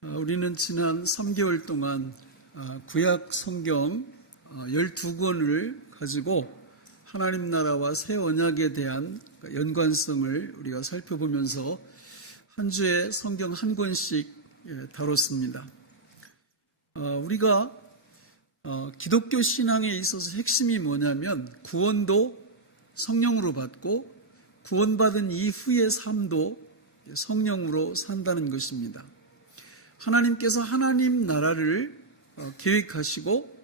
우리는 지난 3개월 동안 구약 성경 12권을 가지고 하나님 나라와 새 언약에 대한 연관성을 우리가 살펴보면서 한 주에 성경 한 권씩 다뤘습니다. 우리가 기독교 신앙에 있어서 핵심이 뭐냐면 구원도 성령으로 받고 구원받은 이후의 삶도 성령으로 산다는 것입니다. 하나님께서 하나님 나라를 계획하시고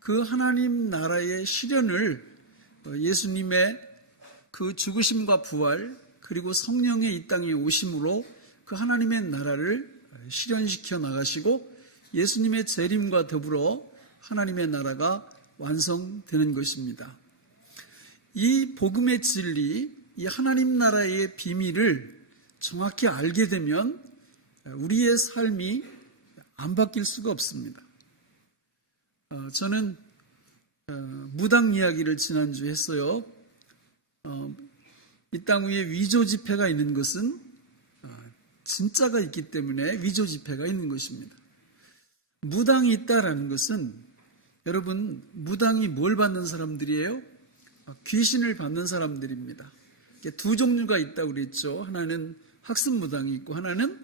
그 하나님 나라의 실현을 예수님의 그 죽으심과 부활 그리고 성령의 이 땅에 오심으로 그 하나님의 나라를 실현시켜 나가시고 예수님의 재림과 더불어 하나님의 나라가 완성되는 것입니다. 이 복음의 진리, 이 하나님 나라의 비밀을 정확히 알게 되면 우리의 삶이 안 바뀔 수가 없습니다. 저는 무당 이야기를 지난주에 했어요. 이 땅 위에 위조 지폐가 있는 것은 진짜가 있기 때문에 위조 지폐가 있는 것입니다. 무당이 있다라는 것은 여러분 무당이 뭘 받는 사람들이에요? 귀신을 받는 사람들입니다. 두 종류가 있다고 그랬죠. 하나는 학습무당이 있고 하나는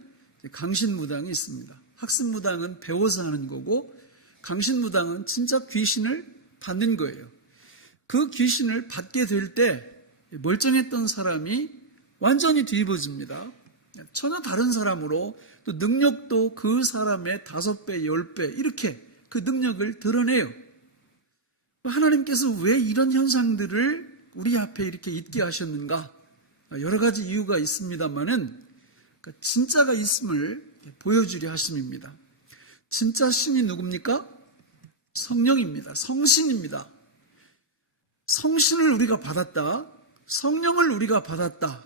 강신무당이 있습니다. 학습무당은 배워서 하는 거고 강신무당은 진짜 귀신을 받는 거예요. 그 귀신을 받게 될 때 멀쩡했던 사람이 완전히 뒤집어집니다. 전혀 다른 사람으로 또 능력도 그 사람의 5배, 10배 이렇게 그 능력을 드러내요. 하나님께서 왜 이런 현상들을 우리 앞에 이렇게 있게 하셨는가? 여러 가지 이유가 있습니다만은 진짜가 있음을 보여주려 하심입니다. 진짜 신이 누굽니까? 성령입니다. 성신입니다. 성신을 우리가 받았다. 성령을 우리가 받았다.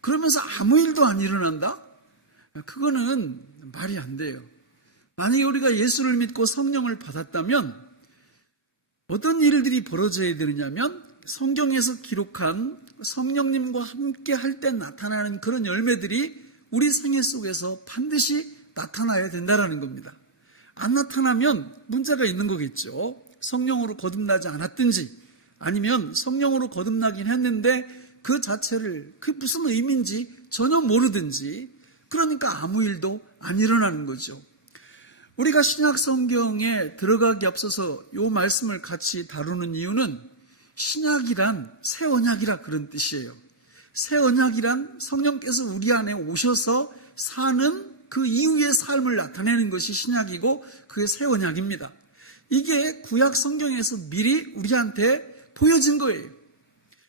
그러면서 아무 일도 안 일어난다? 그거는 말이 안 돼요. 만약에 우리가 예수를 믿고 성령을 받았다면 어떤 일들이 벌어져야 되느냐면 성경에서 기록한 성령님과 함께 할 때 나타나는 그런 열매들이 우리 생애 속에서 반드시 나타나야 된다는 겁니다. 안 나타나면 문제가 있는 거겠죠. 성령으로 거듭나지 않았든지 아니면 성령으로 거듭나긴 했는데 그 자체를 그게 무슨 의미인지 전혀 모르든지 그러니까 아무 일도 안 일어나는 거죠. 우리가 신약 성경에 들어가기 앞서서 이 말씀을 같이 다루는 이유는 신약이란 새 언약이라 그런 뜻이에요. 새 언약이란 성령께서 우리 안에 오셔서 사는 그 이후의 삶을 나타내는 것이 신약이고 그게 새 언약입니다. 이게 구약 성경에서 미리 우리한테 보여진 거예요.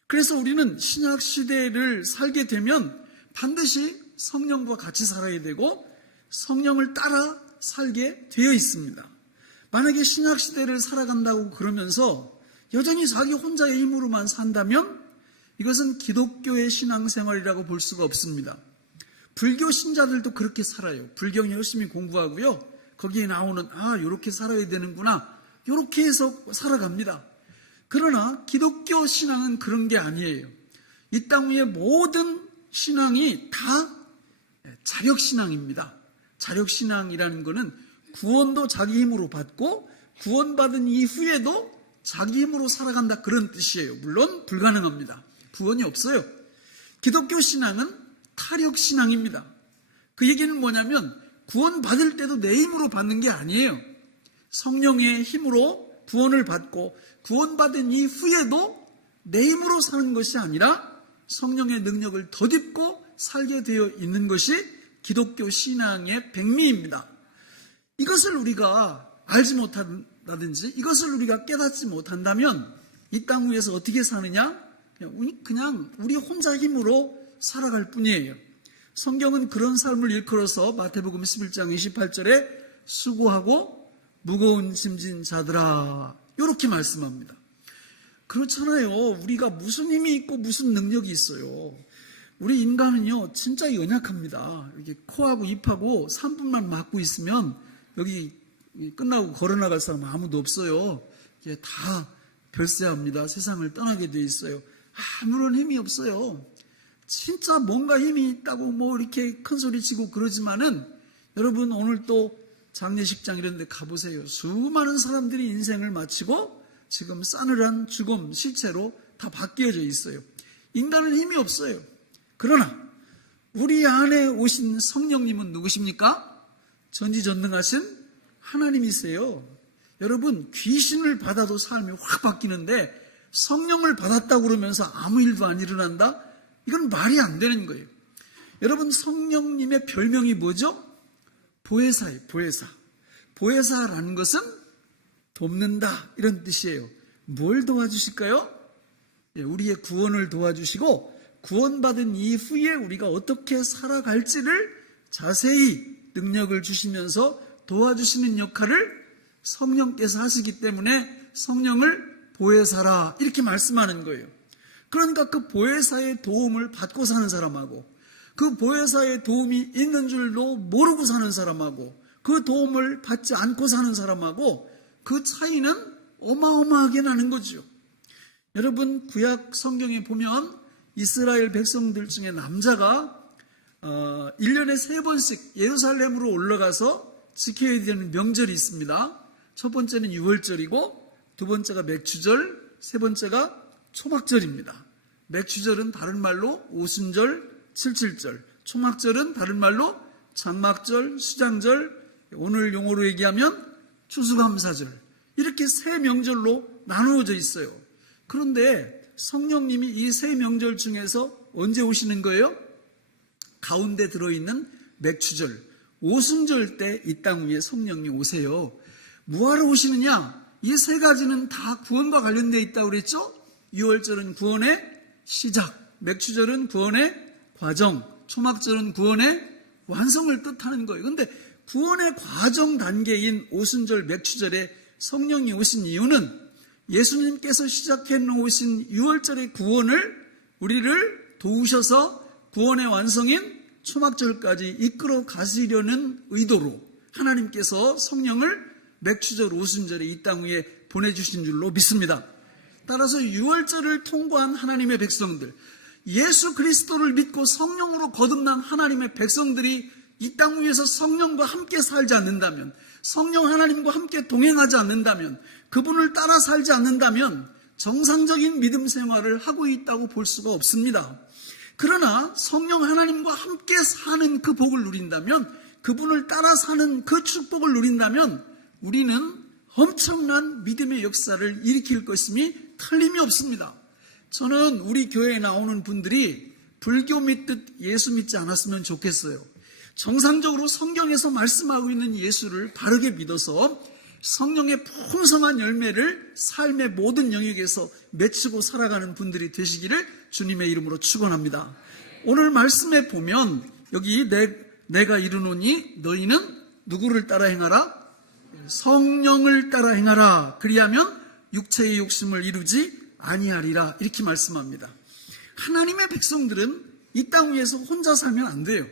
그래서 우리는 신약 시대를 살게 되면 반드시 성령과 같이 살아야 되고 성령을 따라 살게 되어 있습니다. 만약에 신약 시대를 살아간다고 그러면서 여전히 자기 혼자의 힘으로만 산다면 이것은 기독교의 신앙생활이라고 볼 수가 없습니다. 불교 신자들도 그렇게 살아요. 불경 열심히 공부하고요. 거기에 나오는 이렇게 살아야 되는구나. 이렇게 해서 살아갑니다. 그러나 기독교 신앙은 그런 게 아니에요. 이 땅 위의 모든 신앙이 다 자력신앙입니다. 자력신앙이라는 것은 구원도 자기 힘으로 받고 구원받은 이후에도 자기 힘으로 살아간다 그런 뜻이에요. 물론 불가능합니다. 구원이 없어요. 기독교 신앙은 타력신앙입니다. 그 얘기는 뭐냐면 구원받을 때도 내 힘으로 받는 게 아니에요. 성령의 힘으로 구원을 받고 구원받은 이후에도 내 힘으로 사는 것이 아니라 성령의 능력을 덧입고 살게 되어 있는 것이 기독교 신앙의 백미입니다. 이것을 우리가 알지 못한다든지 이것을 우리가 깨닫지 못한다면 이 땅 위에서 어떻게 사느냐? 그냥 우리 혼자 힘으로 살아갈 뿐이에요. 성경은 그런 삶을 일컬어서 마태복음 11장 28절에 수고하고 무거운 짐진 자들아 이렇게 말씀합니다. 그렇잖아요. 우리가 무슨 힘이 있고 무슨 능력이 있어요. 우리 인간은요 진짜 연약합니다. 이렇게 코하고 입하고 3분만 막고 있으면 여기 끝나고 걸어나갈 사람 아무도 없어요. 이게 다 별세합니다. 세상을 떠나게 돼 있어요. 아무런 힘이 없어요. 진짜 뭔가 힘이 있다고 뭐 이렇게 큰 소리 치고 그러지만은 여러분 오늘 또 장례식장 이런 데 가보세요. 수많은 사람들이 인생을 마치고 지금 싸늘한 죽음, 시체로 다 바뀌어져 있어요. 인간은 힘이 없어요. 그러나 우리 안에 오신 성령님은 누구십니까? 전지전능하신 하나님이세요. 여러분 귀신을 받아도 삶이 확 바뀌는데 성령을 받았다고 그러면서 아무 일도 안 일어난다? 이건 말이 안 되는 거예요. 여러분 성령님의 별명이 뭐죠? 보혜사예요. 보혜사. 보혜사라는 것은 돕는다 이런 뜻이에요. 뭘 도와주실까요? 우리의 구원을 도와주시고 구원받은 이후에 우리가 어떻게 살아갈지를 자세히 능력을 주시면서 도와주시는 역할을 성령께서 하시기 때문에 성령을 보혜사라 이렇게 말씀하는 거예요. 그러니까 그 보혜사의 도움을 받고 사는 사람하고 그 보혜사의 도움이 있는 줄도 모르고 사는 사람하고 그 도움을 받지 않고 사는 사람하고 그 차이는 어마어마하게 나는 거죠. 여러분 구약 성경에 보면 이스라엘 백성들 중에 남자가 1년에 3번씩 예루살렘으로 올라가서 지켜야 되는 명절이 있습니다. 첫 번째는 유월절이고 두 번째가 맥추절, 세 번째가 초막절입니다. 맥추절은 다른 말로 오순절, 칠칠절, 초막절은 다른 말로 장막절, 수장절, 오늘 용어로 얘기하면 추수감사절, 이렇게 세 명절로 나누어져 있어요. 그런데 성령님이 이 세 명절 중에서 언제 오시는 거예요? 가운데 들어있는 맥추절, 오순절 때 이 땅 위에 성령님 오세요. 뭐하러 오시느냐? 이 세 가지는 다 구원과 관련되어 있다고 그랬죠? 유월절은 구원의 시작, 맥추절은 구원의 과정, 초막절은 구원의 완성을 뜻하는 거예요. 그런데 구원의 과정 단계인 오순절, 맥추절에 성령이 오신 이유는 예수님께서 시작해 놓으신 유월절의 구원을 우리를 도우셔서 구원의 완성인 초막절까지 이끌어 가시려는 의도로 하나님께서 성령을 맥추절, 오순절에 이 땅 위에 보내주신 줄로 믿습니다. 따라서 유월절을 통과한 하나님의 백성들, 예수 그리스도를 믿고 성령으로 거듭난 하나님의 백성들이 이 땅 위에서 성령과 함께 살지 않는다면, 성령 하나님과 함께 동행하지 않는다면, 그분을 따라 살지 않는다면 정상적인 믿음 생활을 하고 있다고 볼 수가 없습니다. 그러나 성령 하나님과 함께 사는 그 복을 누린다면, 그분을 따라 사는 그 축복을 누린다면 우리는 엄청난 믿음의 역사를 일으킬 것임이 틀림이 없습니다. 저는 우리 교회에 나오는 분들이 불교 믿듯 예수 믿지 않았으면 좋겠어요. 정상적으로 성경에서 말씀하고 있는 예수를 바르게 믿어서 성령의 풍성한 열매를 삶의 모든 영역에서 맺히고 살아가는 분들이 되시기를 주님의 이름으로 축원합니다. 오늘 말씀에 보면 여기 내가 이르노니 너희는 누구를 따라 행하라? 성령을 따라 행하라. 그리하면 육체의 욕심을 이루지 아니하리라. 이렇게 말씀합니다. 하나님의 백성들은 이 땅 위에서 혼자 살면 안 돼요.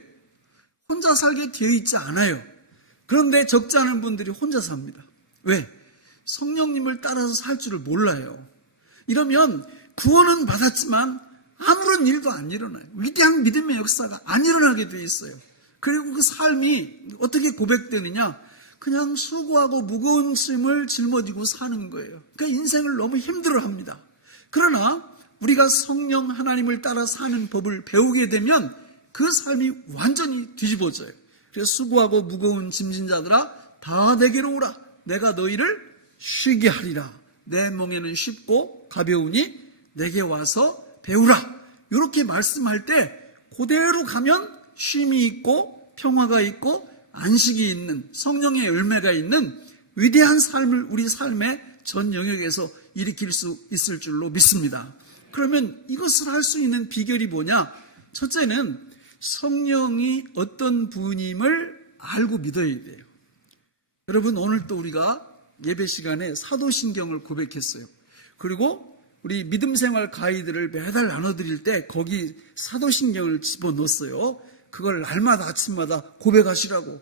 혼자 살게 되어 있지 않아요. 그런데 적지 않은 분들이 혼자 삽니다. 왜? 성령님을 따라서 살 줄을 몰라요. 이러면 구원은 받았지만 아무런 일도 안 일어나요. 위대한 믿음의 역사가 안 일어나게 되어 있어요. 그리고 그 삶이 어떻게 고백되느냐? 그냥 수고하고 무거운 짐을 짊어지고 사는 거예요. 그러니까 인생을 너무 힘들어합니다. 그러나 우리가 성령 하나님을 따라 사는 법을 배우게 되면 그 삶이 완전히 뒤집어져요. 그래서 수고하고 무거운 짐진 자들아 다 내게로 오라. 내가 너희를 쉬게 하리라. 내 멍에는 쉽고 가벼우니 내게 와서 배우라. 이렇게 말씀할 때 그대로 가면 쉼이 있고 평화가 있고 안식이 있는 성령의 열매가 있는 위대한 삶을 우리 삶의 전 영역에서 일으킬 수 있을 줄로 믿습니다. 그러면 이것을 할 수 있는 비결이 뭐냐? 첫째는 성령이 어떤 분임을 알고 믿어야 돼요. 여러분 오늘 또 우리가 예배 시간에 사도신경을 고백했어요. 그리고 우리 믿음생활 가이드를 매달 나눠드릴 때 거기 사도신경을 집어넣었어요. 그걸 날마다 아침마다 고백하시라고.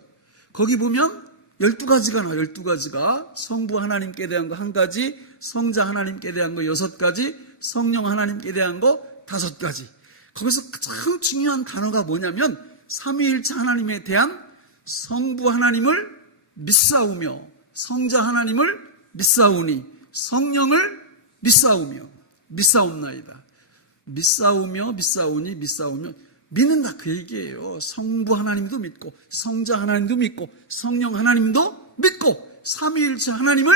거기 보면 12가지가 나와요. 12가지가 성부 하나님께 대한 거 1가지, 성자 하나님께 대한 거 6가지, 성령 하나님께 대한 거 5가지. 거기서 가장 중요한 단어가 뭐냐면 삼위일체 하나님에 대한 성부 하나님을 믿사오며 성자 하나님을 믿사오니 성령을 믿사오며 믿사옵나이다. 믿사오며 믿사오니 믿사오며 믿는다 그 얘기예요. 성부 하나님도 믿고 성자 하나님도 믿고 성령 하나님도 믿고 삼위일체 하나님을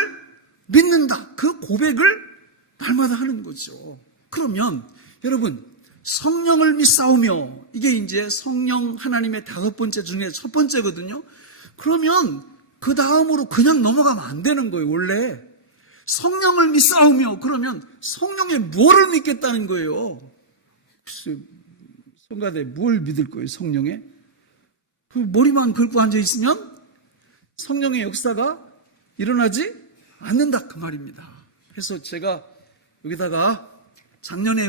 믿는다. 그 고백을 날마다 하는 거죠. 그러면 여러분 성령을 믿사오며 이게 이제 성령 하나님의 5번째 중에 첫 번째거든요. 그러면 그 다음으로 그냥 넘어가면 안 되는 거예요. 원래 성령을 믿사오며 그러면 성령의 뭐를 믿겠다는 거예요. 글쎄 성가대 뭘 믿을 거예요? 성령에? 머리만 긁고 앉아있으면 성령의 역사가 일어나지 않는다 그 말입니다. 그래서 제가 여기다가 작년에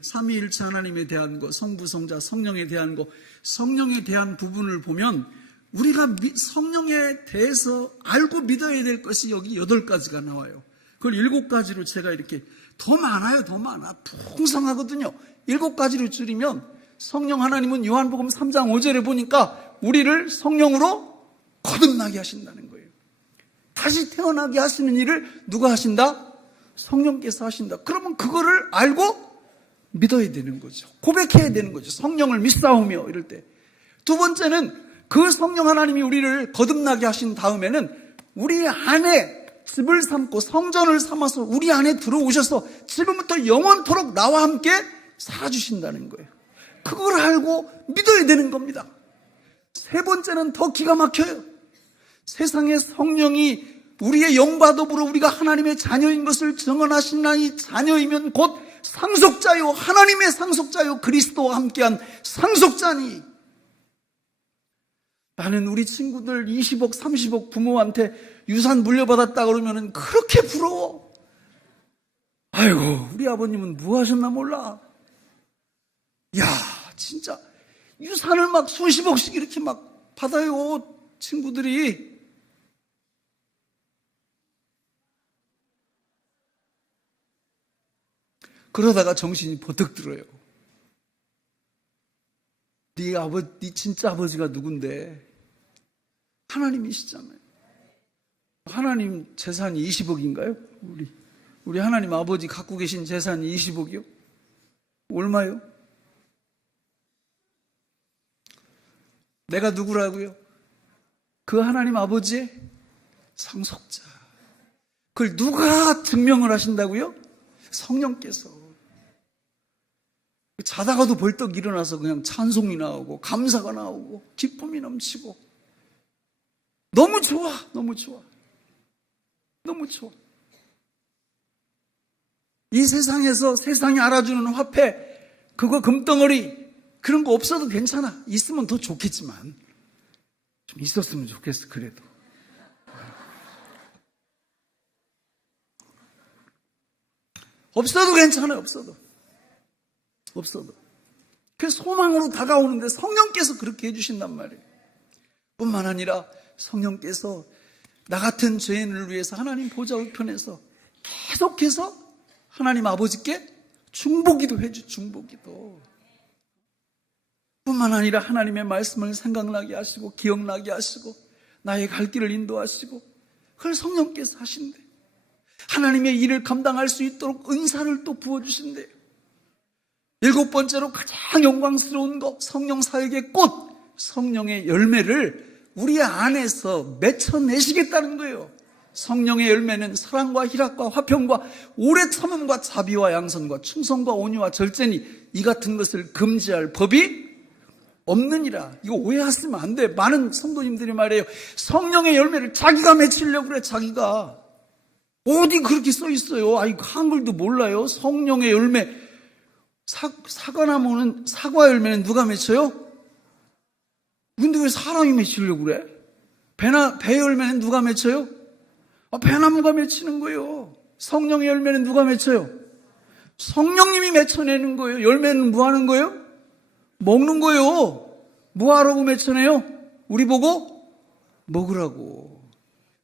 삼위일체 하나님에 대한 거, 성부, 성자, 성령에 대한 거, 성령에 대한 부분을 보면 우리가 성령에 대해서 알고 믿어야 될 것이 여기 8가지가 나와요. 그걸 7가지로 제가 이렇게 더 많아요. 더 많아. 풍성하거든요. 7가지로 줄이면 성령 하나님은 요한복음 3장 5절에 보니까 우리를 성령으로 거듭나게 하신다는 거예요. 다시 태어나게 하시는 일을 누가 하신다? 성령께서 하신다. 그러면 그거를 알고 믿어야 되는 거죠. 고백해야 되는 거죠. 성령을 믿사오며 이럴 때. 두 번째는 그 성령 하나님이 우리를 거듭나게 하신 다음에는 우리 안에 집을 삼고 성전을 삼아서 우리 안에 들어오셔서 지금부터 영원토록 나와 함께 살아주신다는 거예요. 그걸 알고 믿어야 되는 겁니다. 세 번째는 더 기가 막혀요. 세상에 성령이 우리의 영과 더불어 우리가 하나님의 자녀인 것을 증언하시나니 자녀이면 곧 상속자요 하나님의 상속자요 그리스도와 함께한 상속자니. 나는 우리 친구들 20억 30억 부모한테 유산 물려받았다 그러면 그렇게 부러워. 아이고 우리 아버님은 뭐 하셨나 몰라. 야 진짜 유산을 막 수십억씩 이렇게 막 받아요 친구들이. 그러다가 정신이 버뜩 들어요. 네 진짜 아버지가 누군데? 하나님이시잖아요. 하나님 재산이 20억인가요? 우리 하나님 아버지 갖고 계신 재산이 20억이요? 얼마요? 내가 누구라고요? 그 하나님 아버지의 상속자. 그걸 누가 증명을 하신다고요? 성령께서. 자다가도 벌떡 일어나서 그냥 찬송이 나오고 감사가 나오고 기쁨이 넘치고 너무 좋아. 너무 좋아. 너무 좋아. 이 세상에서 세상이 알아주는 화폐 그거 금덩어리 그런 거 없어도 괜찮아. 있으면 더 좋겠지만 좀 있었으면 좋겠어. 그래도 없어도 괜찮아요. 없어도. 그 소망으로 다가오는데 성령께서 그렇게 해주신단 말이에요. 뿐만 아니라 성령께서 나 같은 죄인을 위해서 하나님 보좌 우편에서 계속해서 하나님 아버지께 중보기도 해주. 중보기도. 뿐만 아니라 하나님의 말씀을 생각나게 하시고 기억나게 하시고 나의 갈 길을 인도하시고 그걸 성령께서 하신대. 하나님의 일을 감당할 수 있도록 은사를 또 부어주신대요. 7번째로 가장 영광스러운 것, 성령 사역의 꽃, 성령의 열매를 우리 안에서 맺혀내시겠다는 거예요. 성령의 열매는 사랑과 희락과 화평과 오래 참음과 자비와 양선과 충성과 온유와 절제니 이 같은 것을 금지할 법이 없느니라. 이거 오해하시면 안 돼. 많은 성도님들이 말해요. 성령의 열매를 자기가 맺히려고 그래. 자기가. 어디 그렇게 써 있어요. 아이고 한글도 몰라요. 성령의 열매. 사과나무는 사과 열매는 누가 맺혀요? 근데 왜 사람이 맺히려고 그래? 배 열매는 누가 맺혀요? 배나무가 맺히는 거예요. 성령의 열매는 누가 맺혀요? 성령님이 맺혀내는 거예요. 열매는 뭐 하는 거예요? 먹는 거예요. 뭐 하라고 맺혀내요? 우리 보고 먹으라고,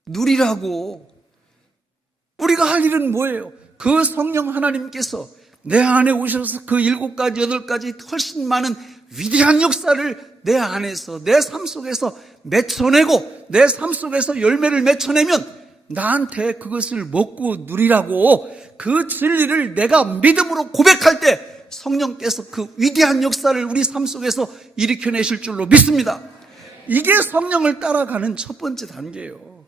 누리라고. 우리가 할 일은 뭐예요? 그 성령 하나님께서 내 안에 오셔서 그 7가지, 8가지 훨씬 많은 위대한 역사를 내 안에서, 내 삶 속에서 맺혀내고 내 삶 속에서 열매를 맺혀내면 나한테 그것을 먹고 누리라고 그 진리를 내가 믿음으로 고백할 때 성령께서 그 위대한 역사를 우리 삶 속에서 일으켜내실 줄로 믿습니다. 이게 성령을 따라가는 첫 번째 단계예요.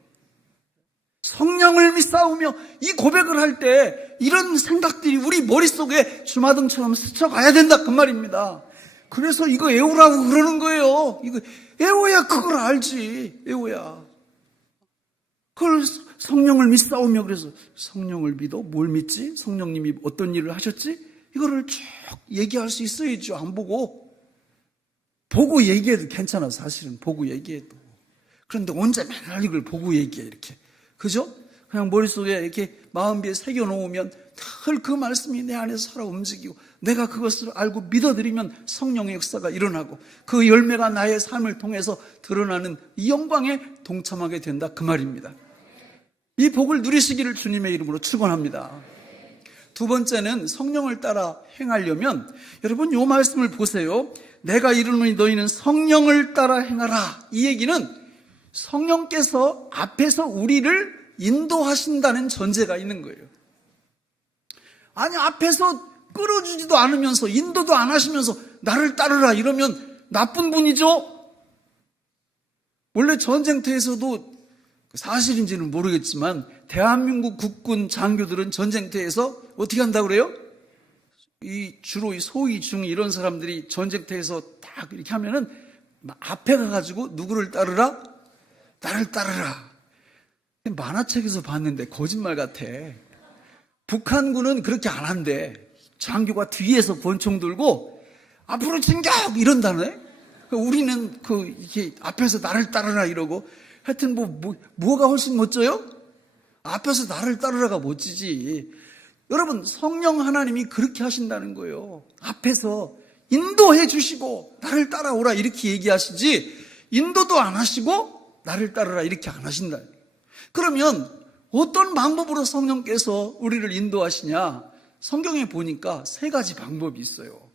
성령을 믿사오며 이 고백을 할 때 이런 생각들이 우리 머릿속에 주마등처럼 스쳐가야 된다 그 말입니다. 그래서 이거 애우라고 그러는 거예요. 이거 애워야 그걸 알지. 애워야. 그걸 성령을 믿사오며, 그래서 성령을 믿어? 뭘 믿지? 성령님이 어떤 일을 하셨지? 이거를 쭉 얘기할 수 있어야죠. 안 보고. 보고 얘기해도 괜찮아, 사실은. 보고 얘기해도. 그런데 언제 맨날 이걸 보고 얘기해, 이렇게. 그죠? 그냥 머릿속에 이렇게 마음비에 새겨놓으면 늘 그 말씀이 내 안에서 살아 움직이고 내가 그것을 알고 믿어드리면 성령의 역사가 일어나고 그 열매가 나의 삶을 통해서 드러나는 이 영광에 동참하게 된다 그 말입니다. 이 복을 누리시기를 주님의 이름으로 축원합니다. 두 번째는 성령을 따라 행하려면 여러분 이 말씀을 보세요. 내가 이르노니 너희는 성령을 따라 행하라. 이 얘기는 성령께서 앞에서 우리를 인도하신다는 전제가 있는 거예요. 아니 앞에서 끌어주지도 않으면서 인도도 안 하시면서 나를 따르라 이러면 나쁜 분이죠. 원래 전쟁터에서도 사실인지는 모르겠지만 대한민국 국군 장교들은 전쟁터에서 어떻게 한다고 그래요? 주로 소위 중위 이런 사람들이 전쟁터에서 딱 이렇게 하면은 앞에 가가지고 누구를 따르라? 나를 따르라. 만화책에서 봤는데 거짓말 같아. 북한군은 그렇게 안 한대. 장교가 뒤에서 권총 들고 앞으로 진격 이런다네. 우리는 이렇게 앞에서 나를 따르라 이러고 하여튼 뭐가 훨씬 멋져요? 앞에서 나를 따르라가 멋지지. 여러분 성령 하나님이 그렇게 하신다는 거예요. 앞에서 인도해 주시고 나를 따라오라 이렇게 얘기하시지 인도도 안 하시고 나를 따르라 이렇게 안 하신다. 그러면 어떤 방법으로 성령께서 우리를 인도하시냐? 성경에 보니까 세 가지 방법이 있어요.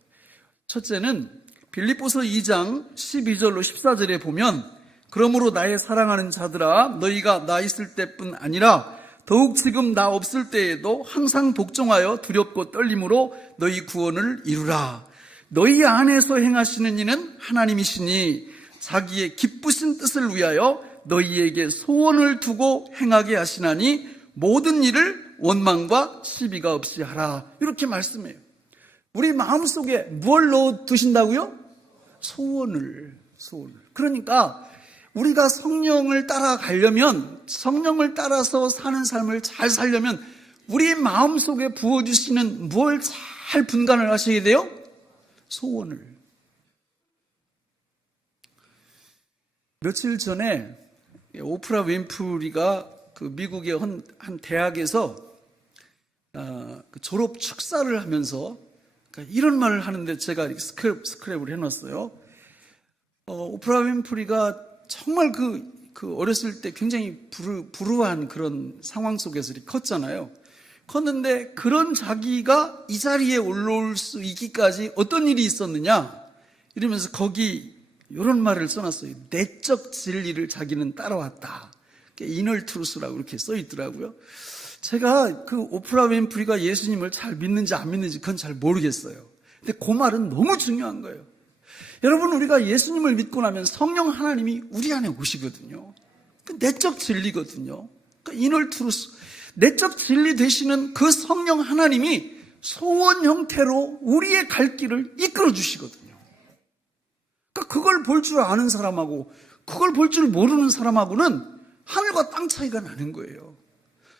첫째는 빌립보서 2장 12절로 14절에 보면 그러므로 나의 사랑하는 자들아 너희가 나 있을 때뿐 아니라 더욱 지금 나 없을 때에도 항상 복종하여 두렵고 떨림으로 너희 구원을 이루라. 너희 안에서 행하시는 이는 하나님이시니 자기의 기쁘신 뜻을 위하여 너희에게 소원을 두고 행하게 하시나니 모든 일을 원망과 시비가 없이 하라. 이렇게 말씀해요. 우리 마음속에 뭘 넣어두신다고요? 소원을. 그러니까 우리가 성령을 따라가려면 성령을 따라서 사는 삶을 잘 살려면 우리 마음속에 부어주시는 뭘 잘 분간을 하셔야 돼요? 소원을. 며칠 전에 오프라 윈프리가 그 미국의 한 대학에서 졸업 축사를 하면서 이런 말을 하는데 제가 스크랩을 해놨어요. 오프라 윈프리가 정말 그 어렸을 때 굉장히 불우한 그런 상황 속에서 이렇게 컸잖아요. 컸는데 그런 자기가 이 자리에 올라올 수 있기까지 어떤 일이 있었느냐 이러면서 거기 이런 말을 써놨어요. 내적 진리를 자기는 따라왔다. 이널 트루스라고 이렇게 써있더라고요. 제가 그 오프라 윈프리가 예수님을 잘 믿는지 안 믿는지 그건 잘 모르겠어요. 근데 그 말은 너무 중요한 거예요. 여러분 우리가 예수님을 믿고 나면 성령 하나님이 우리 안에 오시거든요. 그 내적 진리거든요. 그러니까 이널 트루스, 내적 진리 되시는 그 성령 하나님이 소원 형태로 우리의 갈 길을 이끌어 주시거든요. 그러니까 그걸 볼 줄 아는 사람하고 그걸 볼 줄 모르는 사람하고는 하늘과 땅 차이가 나는 거예요.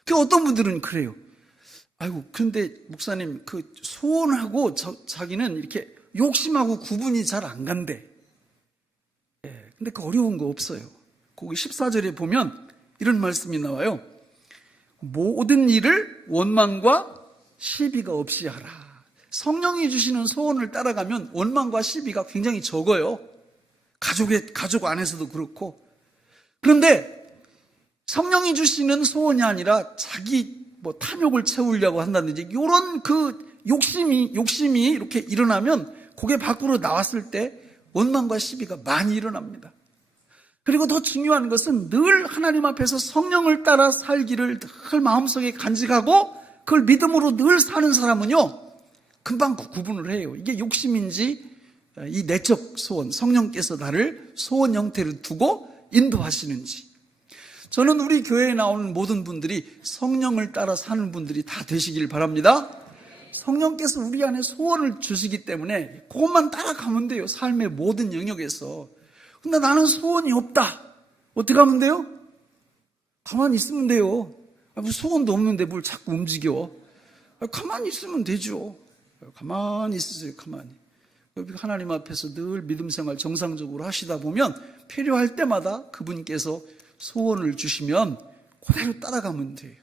그 어떤 분들은 그래요. 아이고 그런데 목사님 그 소원하고 자기는 이렇게 욕심하고 구분이 잘 안 간대. 근데 그 어려운 거 없어요. 거기 14절에 보면 이런 말씀이 나와요. 모든 일을 원망과 시비가 없이 하라. 성령이 주시는 소원을 따라가면 원망과 시비가 굉장히 적어요. 가족 안에서도 그렇고. 그런데 성령이 주시는 소원이 아니라 자기 탐욕을 채우려고 한다든지 이런 그 욕심이 이렇게 일어나면 그게 밖으로 나왔을 때 원망과 시비가 많이 일어납니다. 그리고 더 중요한 것은 늘 하나님 앞에서 성령을 따라 살기를 늘 마음속에 간직하고 그걸 믿음으로 늘 사는 사람은요, 금방 구분을 해요. 이게 욕심인지 이 내적 소원, 성령께서 나를 소원 형태를 두고 인도하시는지. 저는 우리 교회에 나오는 모든 분들이 성령을 따라 사는 분들이 다 되시길 바랍니다. 성령께서 우리 안에 소원을 주시기 때문에 그것만 따라가면 돼요. 삶의 모든 영역에서. 근데 나는 소원이 없다. 어떻게 하면 돼요? 가만히 있으면 돼요. 소원도 없는데 뭘 자꾸 움직여. 가만히 있으면 되죠. 가만히 있으세요. 가만히. 하나님 앞에서 늘 믿음 생활 정상적으로 하시다 보면 필요할 때마다 그분께서 소원을 주시면 그대로 따라가면 돼요.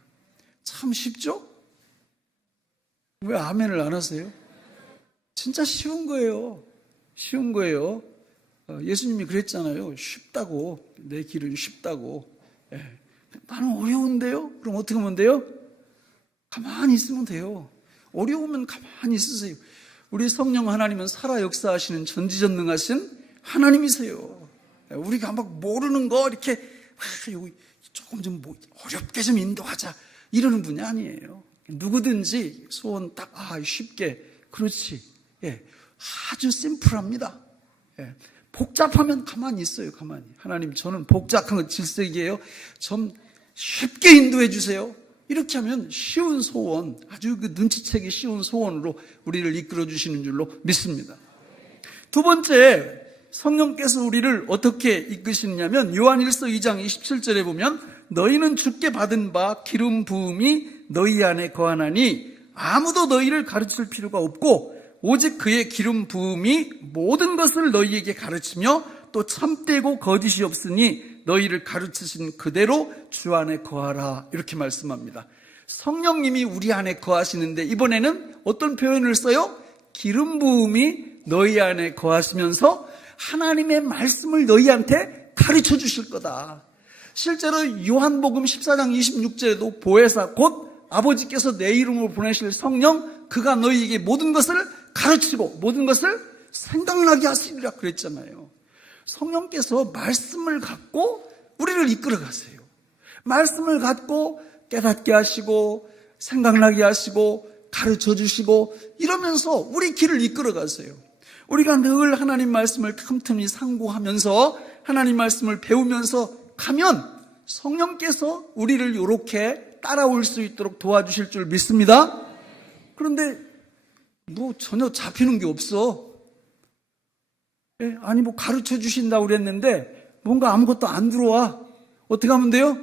참 쉽죠? 왜 아멘을 안 하세요? 진짜 쉬운 거예요. 쉬운 거예요. 예수님이 그랬잖아요. 쉽다고. 내 길은 쉽다고. 나는 어려운데요? 그럼 어떻게 하면 돼요? 가만히 있으면 돼요. 어려우면 가만히 있으세요. 우리 성령 하나님은 살아 역사하시는 전지전능하신 하나님이세요. 우리가 막 모르는 거 이렇게 조금 좀 어렵게 좀 인도하자 이러는 분이 아니에요. 누구든지 소원 딱 쉽게 그렇지. 아주 심플합니다. 복잡하면 가만히 있어요. 가만히. 하나님 저는 복잡한 거 질색이에요. 좀 쉽게 인도해 주세요. 이렇게 하면 쉬운 소원, 아주 그 눈치채기 쉬운 소원으로 우리를 이끌어 주시는 줄로 믿습니다. 두 번째, 성령께서 우리를 어떻게 이끄시느냐면 요한일서 2장 27절에 보면 너희는 주께 받은 바 기름 부음이 너희 안에 거하나니 아무도 너희를 가르칠 필요가 없고 오직 그의 기름 부음이 모든 것을 너희에게 가르치며 또 참되고 거짓이 없으니 너희를 가르치신 그대로 주 안에 거하라. 이렇게 말씀합니다. 성령님이 우리 안에 거하시는데 이번에는 어떤 표현을 써요? 기름 부음이 너희 안에 거하시면서 하나님의 말씀을 너희한테 가르쳐 주실 거다. 실제로 요한복음 14장 26절에도 보혜사 곧 아버지께서 내 이름으로 보내실 성령 그가 너희에게 모든 것을 가르치고 모든 것을 생각나게 하시리라 그랬잖아요. 성령께서 말씀을 갖고 우리를 이끌어 가세요. 말씀을 갖고 깨닫게 하시고 생각나게 하시고 가르쳐 주시고 이러면서 우리 길을 이끌어 가세요. 우리가 늘 하나님 말씀을 틈틈이 상고하면서 하나님 말씀을 배우면서 가면 성령께서 우리를 이렇게 따라올 수 있도록 도와주실 줄 믿습니다. 그런데 전혀 잡히는 게 없어. 아니 가르쳐 주신다고 그랬는데 뭔가 아무것도 안 들어와. 어떻게 하면 돼요?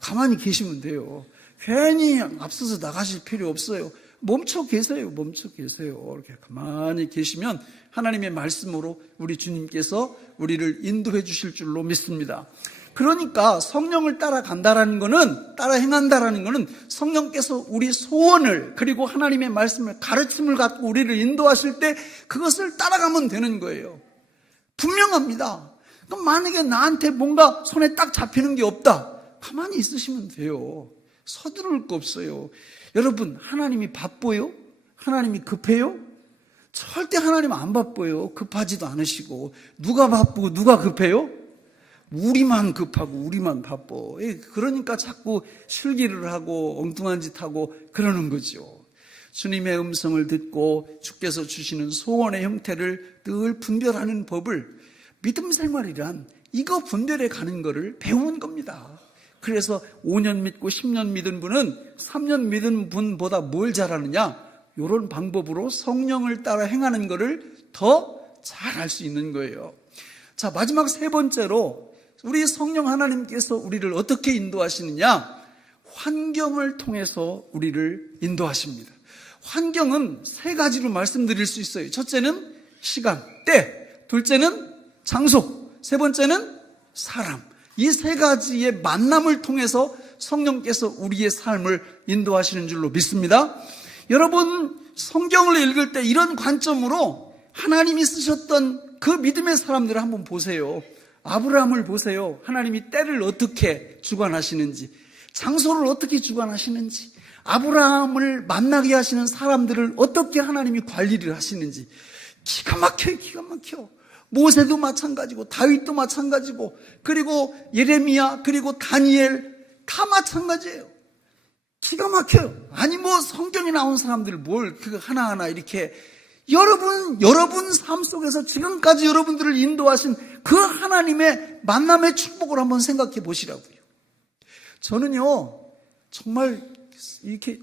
가만히 계시면 돼요. 괜히 앞서서 나가실 필요 없어요. 멈춰 계세요. 멈춰 계세요. 이렇게 가만히 계시면 하나님의 말씀으로 우리 주님께서 우리를 인도해 주실 줄로 믿습니다. 그러니까 성령을 따라간다라는 거는, 따라 행한다라는 거는 성령께서 우리 소원을 그리고 하나님의 말씀을 가르침을 갖고 우리를 인도하실 때 그것을 따라가면 되는 거예요. 분명합니다. 그럼 만약에 나한테 뭔가 손에 딱 잡히는 게 없다. 가만히 있으시면 돼요. 서두를 거 없어요. 여러분, 하나님이 바빠요? 하나님이 급해요? 절대 하나님 안 바빠요. 급하지도 않으시고. 누가 바쁘고 누가 급해요? 우리만 급하고 우리만 바빠. 그러니까 자꾸 실기를 하고 엉뚱한 짓 하고 그러는 거죠. 주님의 음성을 듣고 주께서 주시는 소원의 형태를 늘 분별하는 법을 믿음 생활이란 이거 분별해 가는 거를 배우는 겁니다. 그래서 5년 믿고 10년 믿은 분은 3년 믿은 분보다 뭘 잘하느냐? 이런 방법으로 성령을 따라 행하는 거를 더 잘 할 수 있는 거예요. 자, 마지막 세 번째로 우리 성령 하나님께서 우리를 어떻게 인도하시느냐? 환경을 통해서 우리를 인도하십니다. 환경은 세 가지로 말씀드릴 수 있어요. 첫째는 시간, 때, 둘째는 장소, 세 번째는 사람. 이 세 가지의 만남을 통해서 성령께서 우리의 삶을 인도하시는 줄로 믿습니다. 여러분, 성경을 읽을 때 이런 관점으로 하나님이 쓰셨던 그 믿음의 사람들을 한번 보세요. 아브라함을 보세요. 하나님이 때를 어떻게 주관하시는지, 장소를 어떻게 주관하시는지, 아브라함을 만나게 하시는 사람들을 어떻게 하나님이 관리를 하시는지, 기가 막혀요, 기가 막혀. 모세도 마찬가지고 다윗도 마찬가지고 그리고 예레미야 그리고 다니엘 다 마찬가지예요. 기가 막혀요. 아니 뭐 성경에 나온 사람들 뭘 그 하나하나 이렇게 여러분 삶 속에서 지금까지 여러분들을 인도하신 그 하나님의 만남의 축복을 한번 생각해 보시라고요. 저는요 정말 이렇게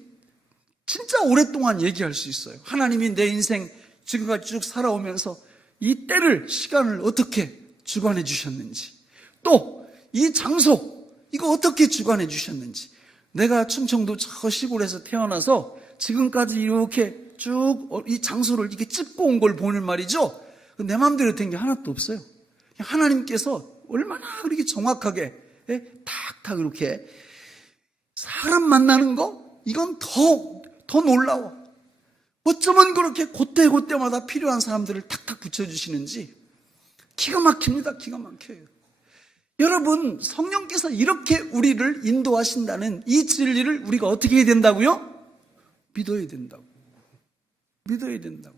진짜 오랫동안 얘기할 수 있어요. 하나님이 내 인생 지금까지 쭉 살아오면서 이 때를 시간을 어떻게 주관해 주셨는지, 또 이 장소 이거 어떻게 주관해 주셨는지. 내가 충청도 저 시골에서 태어나서 지금까지 이렇게 쭉 이 장소를 이렇게 찍고 온 걸 보는 말이죠. 내 마음대로 된 게 하나도 없어요. 하나님께서 얼마나 그렇게 정확하게 탁탁 이렇게 사람 만나는 거 이건 더 놀라워. 어쩌면 그렇게 그때마다 필요한 사람들을 탁탁 붙여주시는지 기가 막힙니다. 기가 막혀요. 여러분 성령께서 이렇게 우리를 인도하신다는 이 진리를 우리가 어떻게 해야 된다고요? 믿어야 된다고. 믿어야 된다고.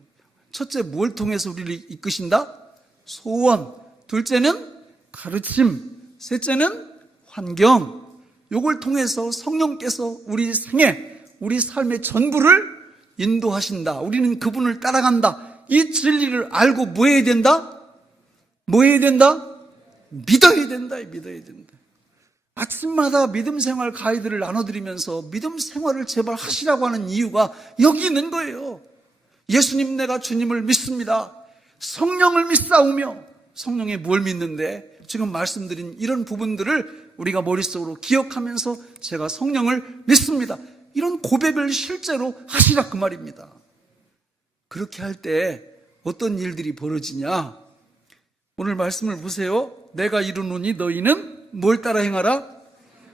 첫째 뭘 통해서 우리를 이끄신다? 소원. 둘째는 가르침. 셋째는 환경. 요걸 통해서 성령께서 우리 생애, 우리 삶의 전부를 인도하신다. 우리는 그분을 따라간다. 이 진리를 알고 뭐 해야 된다? 뭐 해야 된다? 믿어야 된다. 믿어야 된다. 아침마다 믿음 생활 가이드를 나눠드리면서 믿음 생활을 제발 하시라고 하는 이유가 여기 있는 거예요. 예수님 내가 주님을 믿습니다. 성령을 믿사오며 성령에 뭘 믿는데 지금 말씀드린 이런 부분들을 우리가 머릿속으로 기억하면서 제가 성령을 믿습니다. 이런 고백을 실제로 하시라 그 말입니다. 그렇게 할 때 어떤 일들이 벌어지냐? 오늘 말씀을 보세요. 내가 이루노니 너희는 뭘 따라 행하라?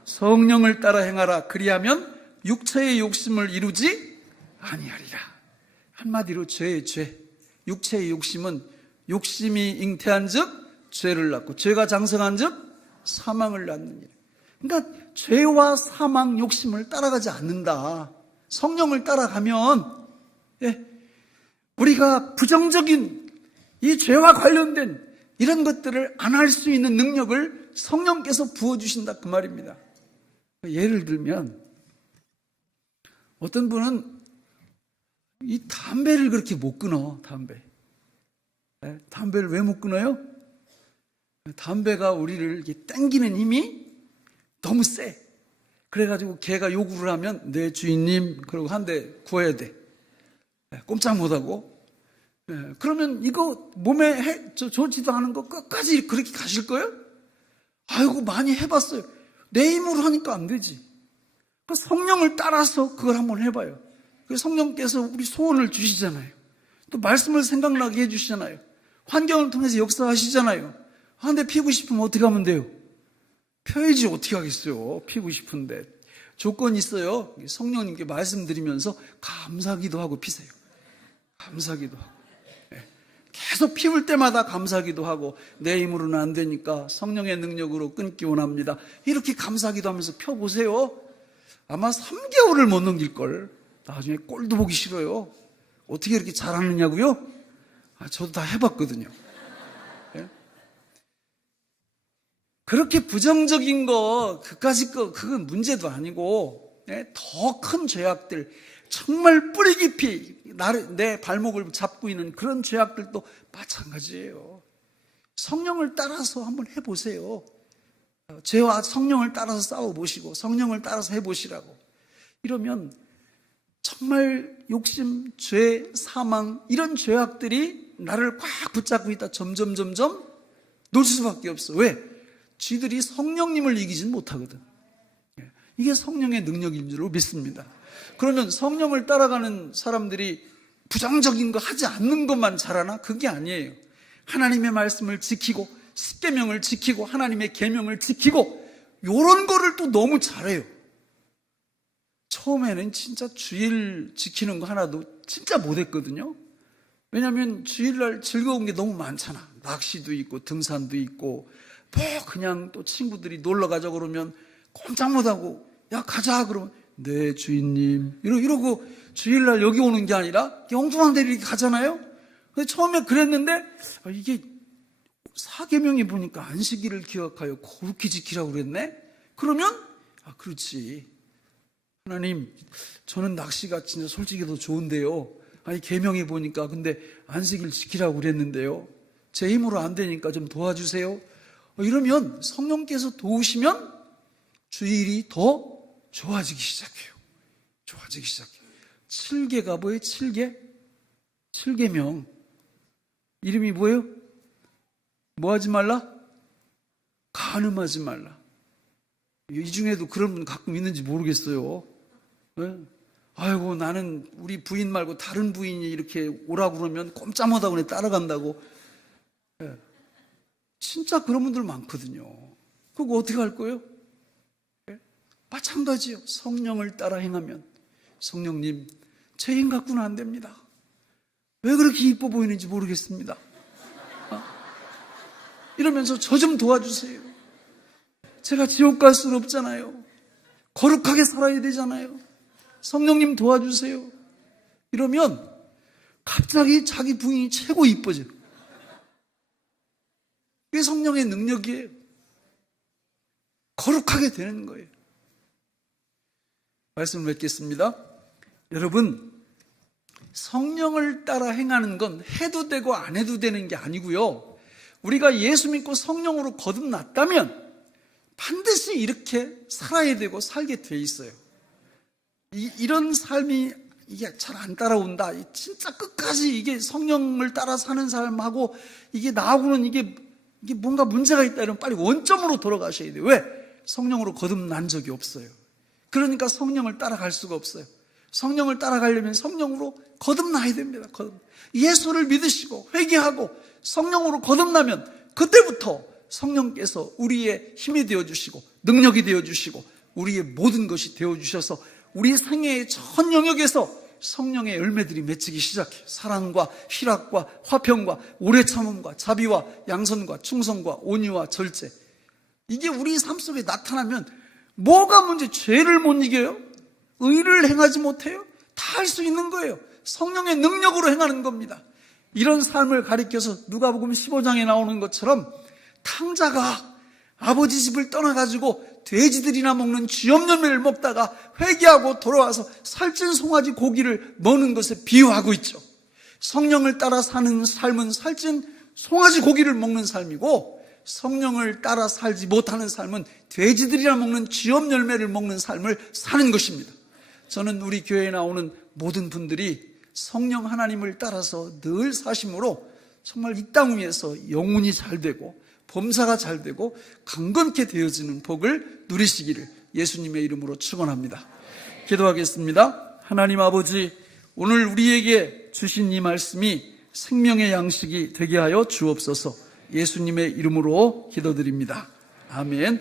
성령을 따라 행하라. 그리하면 육체의 욕심을 이루지 아니하리라. 한마디로 죄의 죄. 육체의 욕심은 욕심이 잉태한 즉 죄를 낳고 죄가 장성한 즉 사망을 낳느니라. 그러니까 죄와 사망, 욕심을 따라가지 않는다. 성령을 따라가면 우리가 부정적인 이 죄와 관련된 이런 것들을 안 할 수 있는 능력을 성령께서 부어주신다 그 말입니다. 예를 들면 어떤 분은 이 담배를 그렇게 못 끊어. 담배를 왜 못 끊어요? 담배가 우리를 이렇게 당기는 힘이 너무 세. 그래가지고 걔가 요구를 하면 네 주인님 그러고 한 대 구워야 돼. 꼼짝 못하고. 그러면 이거 몸에 좋지도 않은 거 끝까지 그렇게 가실 거예요? 아이고 많이 해봤어요. 내 힘으로 하니까 안 되지. 성령을 따라서 그걸 한번 해봐요. 성령께서 우리 소원을 주시잖아요. 또 말씀을 생각나게 해주시잖아요. 환경을 통해서 역사하시잖아요. 근데 피우고 싶으면 어떻게 하면 돼요? 펴야지 어떻게 하겠어요. 피우고 싶은데. 조건이 있어요. 성령님께 말씀드리면서 감사기도 하고 피세요. 감사기도 하고. 계속 피울 때마다 감사기도 하고 내 힘으로는 안 되니까 성령의 능력으로 끊기 원합니다. 이렇게 감사기도 하면서 펴보세요. 아마 3개월을 못 넘길걸. 나중에 꼴도 보기 싫어요. 어떻게 이렇게 잘하느냐고요? 저도 다 해봤거든요. 그렇게 부정적인 거, 그까짓 거, 그건 문제도 아니고, 더 큰 죄악들, 정말 뿌리 깊이 내 발목을 잡고 있는 그런 죄악들도 마찬가지예요. 성령을 따라서 한번 해보세요. 죄와 성령을 따라서 싸워보시고, 성령을 따라서 해보시라고. 이러면 정말 욕심, 죄, 사망, 이런 죄악들이 나를 꽉 붙잡고 있다. 점점 놀 수밖에 없어. 왜? 쥐들이 성령님을 이기진 못하거든. 이게 성령의 능력인 줄 믿습니다. 그러면 성령을 따라가는 사람들이 부정적인 거 하지 않는 것만 잘하나? 그게 아니에요. 하나님의 말씀을 지키고 십계명을 지키고 하나님의 계명을 지키고 이런 거를 또 너무 잘해요. 처음에는 진짜 주일 지키는 거 하나도 진짜 못했거든요. 왜냐하면 주일날 즐거운 게 너무 많잖아. 낚시도 있고 등산도 있고 뭐 그냥 또 친구들이 놀러 가자 그러면 꼼짝 못하고 야 가자 그러면 네 주인님 이러고 주일날 여기 오는 게 아니라 엉뚱한 데를 이렇게 가잖아요. 근데 처음에 그랬는데 이게 사계명에 보니까 안식일을 기억하여 거룩히 지키라고 그랬네? 그러면 그렇지. 하나님, 저는 낚시가 진짜 솔직히 더 좋은데요. 아니 계명에 보니까 근데 안식일 지키라고 그랬는데요. 제 힘으로 안 되니까 좀 도와주세요. 이러면 성령께서 도우시면 주일이 더 좋아지기 시작해요. 좋아지기 시작해요. 7계가 뭐예요? 7계? 7계명. 이름이 뭐예요? 뭐 하지 말라? 간음하지 말라. 이 중에도 그런 분 가끔 있는지 모르겠어요. 네? 아이고, 나는 우리 부인 말고 다른 부인이 이렇게 오라고 그러면 꼼짝 못하고 그냥 따라간다고. 네. 진짜 그런 분들 많거든요. 그거 어떻게 할 거예요? 네? 마찬가지요. 성령을 따라 행하면, 성령님, 제 힘 갖고는 안 됩니다. 왜 그렇게 이뻐 보이는지 모르겠습니다. 이러면서 저 좀 도와주세요. 제가 지옥 갈 수는 없잖아요. 거룩하게 살아야 되잖아요. 성령님 도와주세요. 이러면 갑자기 자기 부인이 최고 이뻐져요. 이게 성령의 능력이에요. 거룩하게 되는 거예요. 말씀을 맺겠습니다. 여러분, 성령을 따라 행하는 건 해도 되고 안 해도 되는 게 아니고요. 우리가 예수 믿고 성령으로 거듭났다면 반드시 이렇게 살아야 되고 살게 돼 있어요. 이런 삶이 이게 잘 안 따라온다. 진짜 끝까지 이게 성령을 따라 사는 삶하고 이게 나하고는 이게 뭔가 문제가 있다 이러면 빨리 원점으로 돌아가셔야 돼요. 왜? 성령으로 거듭난 적이 없어요. 그러니까 성령을 따라갈 수가 없어요. 성령을 따라가려면 성령으로 거듭나야 됩니다. 예수를 믿으시고 회개하고 성령으로 거듭나면 그때부터 성령께서 우리의 힘이 되어주시고 능력이 되어주시고 우리의 모든 것이 되어주셔서 우리 생애의 전 영역에서 성령의 열매들이 맺히기 시작해요. 사랑과 희락과 화평과 오래 참음과 자비와 양선과 충성과 온유와 절제. 이게 우리 삶 속에 나타나면 뭐가 문제? 죄를 못 이겨요? 의를 행하지 못해요? 다 할 수 있는 거예요. 성령의 능력으로 행하는 겁니다. 이런 삶을 가리켜서 누가복음 15장에 나오는 것처럼 탕자가 아버지 집을 떠나가지고 돼지들이나 먹는 쥐염열매를 먹다가 회개하고 돌아와서 살찐 송아지 고기를 먹는 것에 비유하고 있죠. 성령을 따라 사는 삶은 살찐 송아지 고기를 먹는 삶이고, 성령을 따라 살지 못하는 삶은 돼지들이나 먹는 쥐염열매를 먹는 삶을 사는 것입니다. 저는 우리 교회에 나오는 모든 분들이 성령 하나님을 따라서 늘 사심으로 정말 이 땅 위에서 영혼이 잘 되고 범사가 잘 되고 강건케 되어지는 복을 누리시기를 예수님의 이름으로 축원합니다. 기도하겠습니다. 하나님 아버지, 오늘 우리에게 주신 이 말씀이 생명의 양식이 되게 하여 주옵소서. 예수님의 이름으로 기도드립니다. 아멘.